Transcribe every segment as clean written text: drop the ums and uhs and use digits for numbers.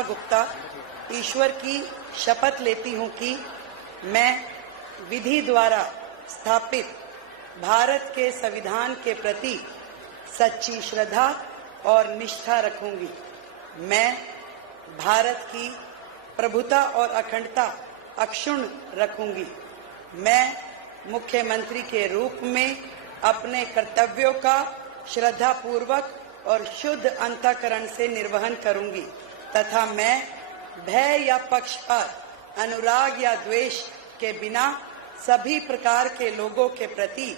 रेखा गुप्ता ईश्वर की शपथ लेती हूँ कि मैं विधि द्वारा स्थापित भारत के संविधान के प्रति सच्ची श्रद्धा और निष्ठा रखूंगी। मैं भारत की प्रभुता और अखंडता अक्षुण्ण रखूंगी। मैं मुख्यमंत्री के रूप में अपने कर्तव्यों का श्रद्धापूर्वक और शुद्ध अंतःकरण से निर्वहन करूंगी तथा मैं भय या पक्षपात, अनुराग या द्वेष के बिना सभी प्रकार के लोगों के प्रति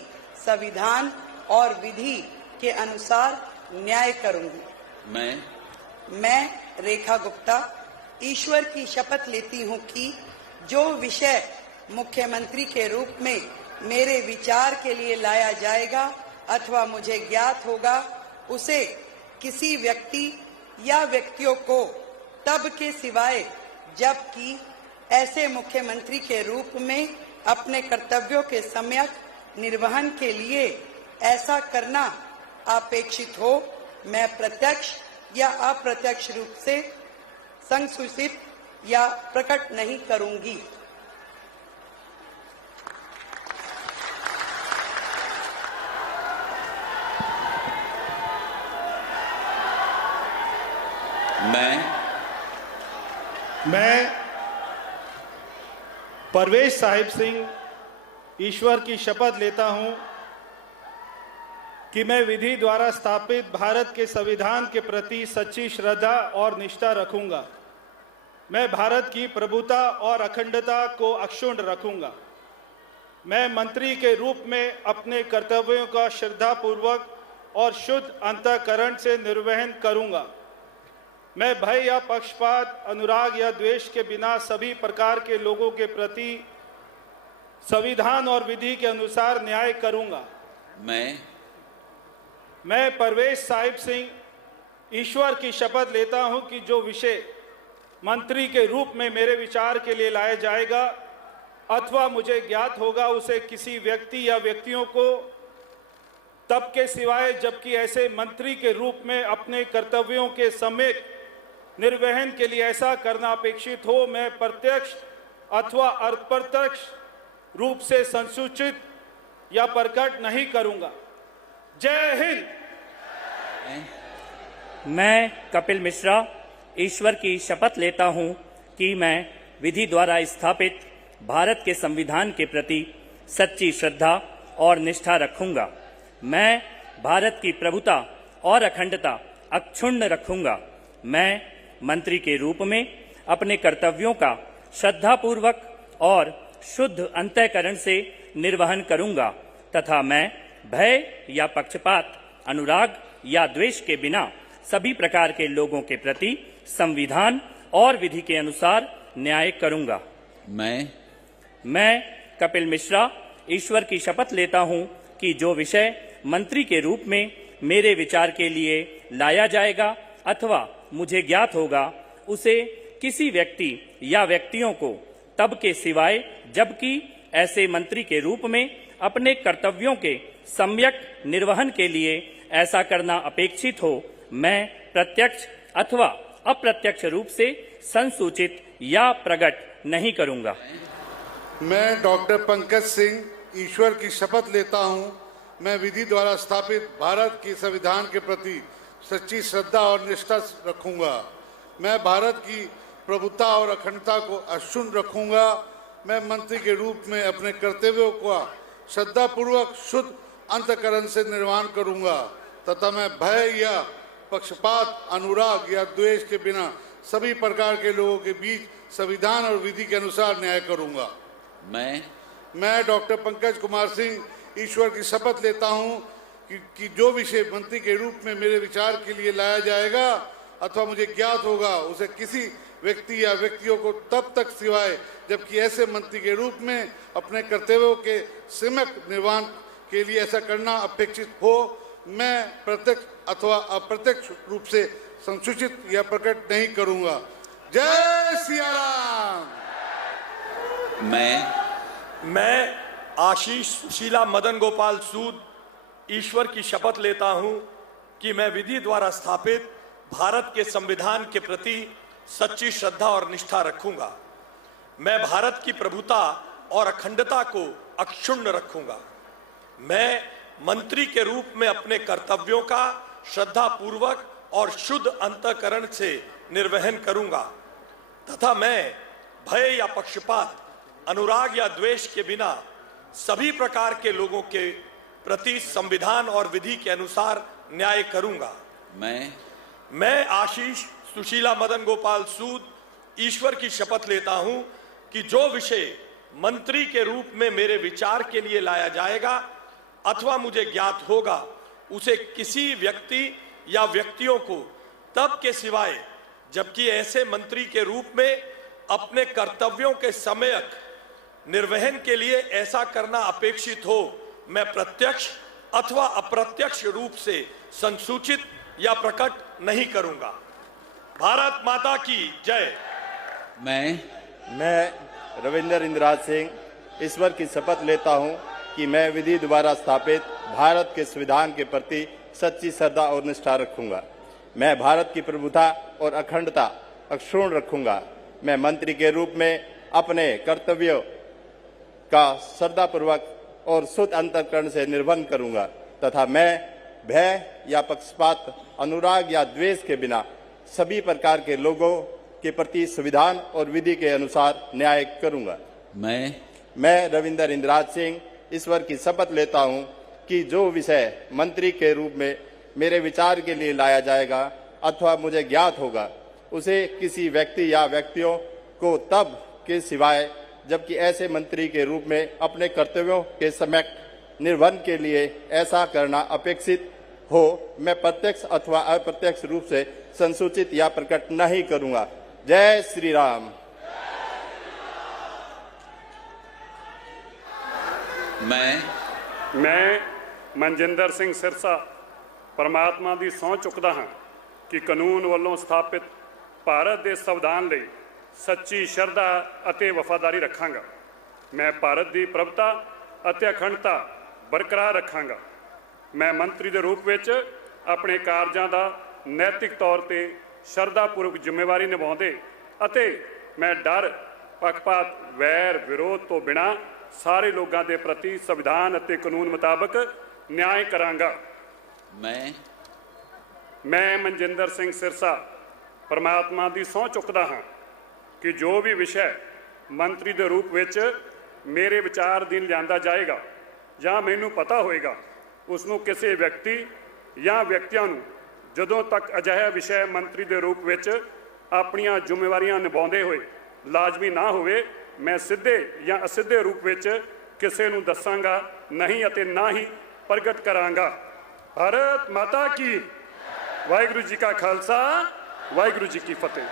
संविधान और विधि के अनुसार न्याय करूंगी। मैं रेखा गुप्ता ईश्वर की शपथ लेती हूं कि जो विषय मुख्यमंत्री के रूप में मेरे विचार के लिए लाया जाएगा अथवा मुझे ज्ञात होगा, उसे किसी व्यक्ति या व्यक्तियों को तब के सिवाय जबकि ऐसे मुख्यमंत्री के रूप में अपने कर्तव्यों के सम्यक निर्वहन के लिए ऐसा करना अपेक्षित हो, मैं प्रत्यक्ष या अप्रत्यक्ष रूप से संसूचित या प्रकट नहीं करूंगी। मैं परवेश साहिब सिंह ईश्वर की शपथ लेता हूं कि मैं विधि द्वारा स्थापित भारत के संविधान के प्रति सच्ची श्रद्धा और निष्ठा रखूंगा। मैं भारत की प्रभुता और अखंडता को अक्षुण्ण रखूंगा। मैं मंत्री के रूप में अपने कर्तव्यों का श्रद्धापूर्वक और शुद्ध अंतःकरण से निर्वहन करूंगा। मैं भय या पक्षपात, अनुराग या द्वेष के बिना सभी प्रकार के लोगों के प्रति संविधान और विधि के अनुसार न्याय करूंगा। मैं परवेश साहिब सिंह ईश्वर की शपथ लेता हूं कि जो विषय मंत्री के रूप में मेरे विचार के लिए लाया जाएगा अथवा मुझे ज्ञात होगा, उसे किसी व्यक्ति या व्यक्तियों को तब के सिवाय जबकि ऐसे मंत्री के रूप में अपने कर्तव्यों के सम्यक निर्वहन के लिए ऐसा करना अपेक्षित हो, मैं प्रत्यक्ष अथवा अप्रत्यक्ष रूप से संसूचित या प्रकट नहीं करूंगा। जय हिंद। मैं कपिल मिश्रा ईश्वर की शपथ लेता हूं कि मैं विधि द्वारा स्थापित भारत के संविधान के प्रति सच्ची श्रद्धा और निष्ठा रखूंगा। मैं भारत की प्रभुता और अखंडता अक्षुण्ण रखूंगा। मैं मंत्री के रूप में अपने कर्तव्यों का श्रद्धापूर्वक और शुद्ध अंतःकरण से निर्वहन करूंगा तथा मैं भय या पक्षपात, अनुराग या द्वेष के बिना सभी प्रकार के लोगों के प्रति संविधान और विधि के अनुसार न्याय करूंगा। मैं कपिल मिश्रा ईश्वर की शपथ लेता हूं कि जो विषय मंत्री के रूप में मेरे विचार के लिए लाया जाएगा अथवा मुझे ज्ञात होगा, उसे किसी व्यक्ति या व्यक्तियों को तब के सिवाय जबकि ऐसे मंत्री के रूप में अपने कर्तव्यों के सम्यक निर्वहन के लिए ऐसा करना अपेक्षित हो, मैं प्रत्यक्ष अथवा अप्रत्यक्ष रूप से संसूचित या प्रकट नहीं करूंगा। मैं डॉक्टर पंकज सिंह ईश्वर की शपथ लेता हूं, मैं विधि द्वारा स्थापित भारत के संविधान के प्रति सच्ची श्रद्धा और निष्ठा रखूंगा। मैं भारत की प्रभुता और अखंडता को अक्षुण्ण रखूंगा। मैं मंत्री के रूप में अपने कर्तव्यों का श्रद्धापूर्वक शुद्ध अंतःकरण से निर्वहन करूंगा तथा मैं भय या पक्षपात, अनुराग या द्वेष के बिना सभी प्रकार के लोगों के बीच संविधान और विधि के अनुसार न्याय करूंगा। मैं डॉक्टर पंकज कुमार सिंह ईश्वर की शपथ लेता हूं कि जो विषय मंत्री के रूप में मेरे विचार के लिए लाया जाएगा अथवा मुझे ज्ञात होगा, उसे किसी व्यक्ति या व्यक्तियों को तब तक सिवाय जबकि ऐसे मंत्री के रूप में अपने कर्तव्यों के सम्यक निर्वहन के लिए ऐसा करना अपेक्षित हो, मैं प्रत्यक्ष अथवा अप्रत्यक्ष रूप से संसूचित या प्रकट नहीं करूंगा। जय सिया राम। मैं आशीष शीला मदन गोपाल सूद ईश्वर की शपथ लेता हूं कि मैं विधि द्वारा स्थापित भारत के संविधान के प्रति सच्ची श्रद्धा और निष्ठा रखूंगा। मैं भारत की प्रभुता और अखंडता को अक्षुण्ण रखूंगा। मैं मंत्री के रूप में अपने कर्तव्यों का श्रद्धापूर्वक और शुद्ध अंतःकरण से निर्वहन करूंगा तथा मैं भय या पक्षपात, अनुराग या द्वेष के बिना सभी प्रकार के लोगों के प्रति संविधान और विधि के अनुसार न्याय करूंगा। मैं आशीष सुशीला मदन गोपाल सूद ईश्वर की शपथ लेता हूं कि जो विषय मंत्री के रूप में मेरे विचार के लिए लाया जाएगा अथवा मुझे ज्ञात होगा, उसे किसी व्यक्ति या व्यक्तियों को तब के सिवाय जबकि ऐसे मंत्री के रूप में अपने कर्तव्यों के सम्यक निर्वहन के लिए ऐसा करना अपेक्षित हो, मैं प्रत्यक्ष अथवा अप्रत्यक्ष रूप से संसूचित या प्रकट नहीं करूंगा। भारत माता की जय। मैं रविंदर इंद्राज सिंह ईश्वर की शपथ लेता हूं कि मैं विधि द्वारा स्थापित भारत के संविधान के प्रति सच्ची श्रद्धा और निष्ठा रखूंगा। मैं भारत की प्रभुता और अखंडता अक्षुण्ण रखूंगा। मैं मंत्री के रूप में अपने कर्तव्यों का श्रद्धापूर्वक और शुद्ध अंतःकरण से निर्वहन करूंगा तथा मैं भय या पक्षपात, अनुराग या द्वेष के बिना सभी प्रकार के लोगों के प्रति संविधान और विधि के अनुसार न्याय करूंगा। मैं रविंदर इंद्राज सिंह ईश्वर की शपथ लेता हूं कि जो विषय मंत्री के रूप में मेरे विचार के लिए लाया जाएगा अथवा मुझे ज्ञात होगा, उसे किसी व्यक्ति या व्यक्तियों को तब के सिवाय जबकि ऐसे मंत्री के रूप में अपने कर्तव्यों के सम्यक निर्वहन के लिए ऐसा करना अपेक्षित हो, मैं प्रत्यक्ष अथवा अप्रत्यक्ष रूप से संसूचित या प्रकट नहीं करूंगा। जय श्री राम। मैं मनजिंदर सिंह सिरसा परमात्मा ਦੀ ਸਹੁੰ ਚੁੱਕਦਾ ਹਾਂ ਕਿ ਕਾਨੂੰਨ ਵੱਲੋਂ ਸਥਾਪਿਤ ਭਾਰਤ ਦੇ ਸੰਵਿਧਾਨ ਲਈ ਸੱਚੀ ਸ਼ਰਧਾ ਅਤੇ ਵਫਾਦਾਰੀ ਰੱਖਾਂਗਾ। ਮੈਂ ਭਾਰਤ ਦੀ ਪ੍ਰਭੁਤਾ ਅਤੇ ਅਖੰਡਤਾ ਬਰਕਰਾਰ ਰੱਖਾਂਗਾ। ਮੈਂ ਮੰਤਰੀ ਦੇ ਰੂਪ ਵਿੱਚ ਆਪਣੇ ਕਾਰਜਾਂ ਦਾ ਨੈਤਿਕ ਤੌਰ ਤੇ ਸ਼ਰਧਾਪੂਰਵਕ ਜ਼ਿੰਮੇਵਾਰੀ ਨਿਭਾਉਂਦੇ ਅਤੇ ਮੈਂ ਡਰ, ਪੱਖਪਾਤ, ਵੈਰ ਵਿਰੋਧ ਤੋਂ ਬਿਨਾਂ ਸਾਰੇ ਲੋਕਾਂ ਦੇ ਪ੍ਰਤੀ ਸੰਵਿਧਾਨ ਅਤੇ ਕਾਨੂੰਨ ਮੁਤਾਬਕ ਨਿਆਂ ਕਰਾਂਗਾ। ਮੈਂ ਮਨਜਿੰਦਰ ਸਿੰਘ ਸਿਰਸਾ ਪਰਮਾਤਮਾ ਦੀ ਸਹੁੰ ਚੁੱਕਦਾ ਹਾਂ ਕਿ ਜੋ ਵੀ ਵਿਸ਼ਾ ਮੰਤਰੀ ਦੇ ਰੂਪ ਵਿੱਚ ਮੇਰੇ ਵਿਚਾਰ ਅਧੀਨ ਲਿਆਂਦਾ ਜਾਏਗਾ ਜਾਂ ਮੈਨੂੰ ਪਤਾ ਹੋਏਗਾ, ਉਸ ਨੂੰ ਕਿਸੇ ਵਿਅਕਤੀ ਜਾਂ ਵਿਅਕਤੀਆਂ ਨੂੰ ਜਦੋਂ ਤੱਕ ਅਜਿਹਾ ਵਿਸ਼ਾ ਮੰਤਰੀ ਦੇ ਰੂਪ ਵਿੱਚ ਆਪਣੀਆਂ ਜ਼ਿੰਮੇਵਾਰੀਆਂ ਨਿਭਾਉਂਦੇ ਹੋਏ ਲਾਜ਼ਮੀ ਨਾ ਹੋਵੇ, ਮੈਂ ਸਿੱਧੇ ਜਾਂ ਅਸਿੱਧੇ ਰੂਪ ਵਿੱਚ ਕਿਸੇ ਨੂੰ ਦੱਸਾਂਗਾ ਨਹੀਂ ਅਤੇ ਨਾ ਹੀ ਪ੍ਰਗਟ ਕਰਾਂਗਾ। ਭਾਰਤ ਮਾਤਾ ਕੀ। ਵਾਹਿਗੁਰੂ ਜੀ ਕਾ ਖਾਲਸਾ, ਵਾਹਿਗੁਰੂ ਜੀ ਕੀ ਫਤਿਹ।